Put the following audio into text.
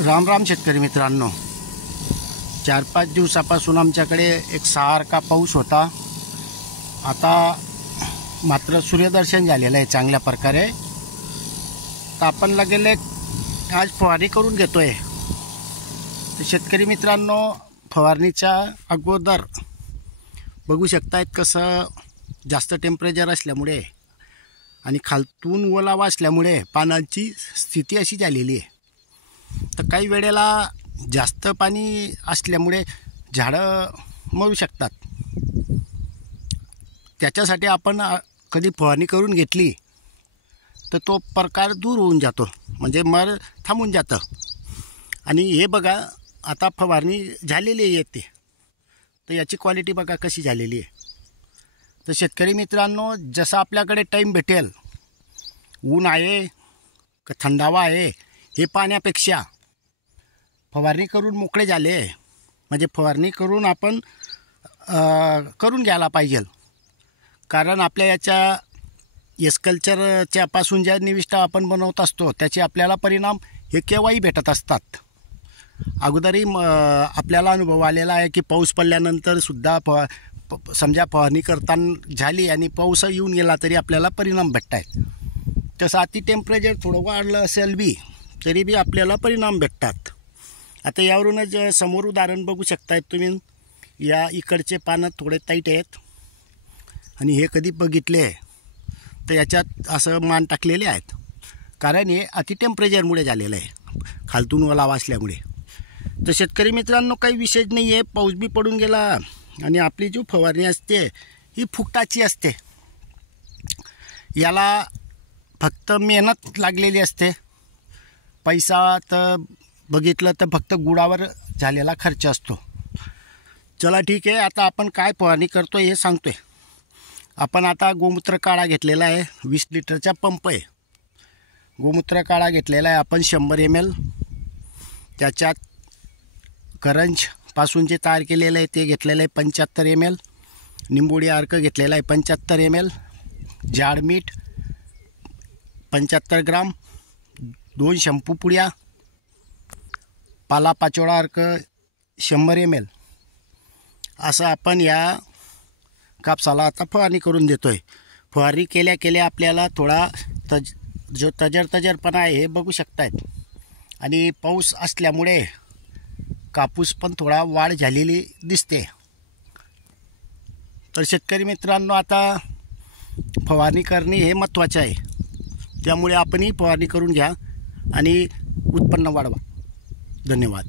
राम राम शेतकरी मित्रांनो, 4-5 दिवसापासून आमच्याकडे एक सारखा पाऊस होता. आता मात्र सूर्यदर्शन झालेलं आहे चांगल्या प्रकारे. तर आपण लगेच आज फवारणी करून घेतोय. तर शेतकरी मित्रांनो, फवारणीच्या अगोदर बघू शकतायत कसं जास्त टेम्परेचर असल्यामुळे आणि खालतून ओलावा असल्यामुळे पानांची स्थिती अशी झालेली आहे. तर काही वेळेला जास्त पाणी असल्यामुळे झाडं मरू शकतात. त्याच्यासाठी आपण कधी फवारणी करून घेतली तर तो प्रकार दूर होऊन जातो, म्हणजे मर थांबून जातं. आणि हे बघा, आता फवारणी झालेली आहे येते, तर याची क्वालिटी बघा कशी झालेली आहे. तर शेतकरी मित्रांनो, जसं आपल्याकडे टाईम भेटेल, ऊन आहे का थंडावा आहे हे पाहण्यापेक्षा फवारणी करून मोकळे झाले, म्हणजे फवारणी करून आपण करून घ्यायला पाहिजे. कारण आपल्या याच्या एस्कल्चरच्यापासून ज्या निविष्ठा आपण बनवत असतो त्याचे आपल्याला परिणाम हे केव्हाही भेटत असतात. अगोदरही आपल्याला अनुभव आलेला आहे की पाऊस पडल्यानंतरसुद्धा समजा फवारणी करताना झाली आणि पाऊस येऊन गेला तरी आपल्याला परिणाम भेटत आहेत. तसं अति टेम्परेचर थोडं वाढलं असेल तरी बी आपल्याला परिणाम भेटतात. आता यावरूनच समोर उदाहरण बघू शकतायत तुम्ही. या इकडचे पानं थोडे टाईट आहेत आणि हे कधी बघितले तर याच्यात असं मान टाकलेले आहेत, कारण हे अति टेम्परेचरमुळे झालेलं आहे, खालतून ओलावा असल्यामुळे. तर शेतकरी मित्रांनो, काही विशेष नाही आहे. पाऊस बी पडून गेला आणि आपली जी फवारणी असते ही फुकटाची असते. याला फक्त मेहनत लागलेली असते. पैसा तर बघितलं तर फक्त गुळावर झालेला खर्च असतो. चला ठीक आहे, आता आपण काय फवारणी करतो हे सांगतोय. आपण आता गोमूत्र काढा घेतलेला आहे, 20 लिटरचा पंप आहे. गोमूत्र काढा घेतलेला आहे आपण 100 ml. त्याच्यात करंजपासून जे तयार केलेलं आहे ते घेतलेलं आहे 75 ml. निंबोडी अर्क घेतलेला आहे 75 ml. जाड मीठ 75 ग्राम. 2 शॅम्पू पुड्या. पालापाचोळा अर्क 100 ml. असं आपण या कापसाला आता फवारणी करून देतोय. फवारणी केल्या केल्या आपल्याला थोडा जो तजरपणा आहे हे बघू शकतायत. आणि पाऊस असल्यामुळे कापूस पण थोडा वाढ झालेली दिसते. तर शेतकरी मित्रांनो, आता फवारणी करणे हे महत्त्वाचे आहे. त्यामुळे आपणही फवारणी करून घ्या आणि उत्पन्न वाढवा. धन्यवाद.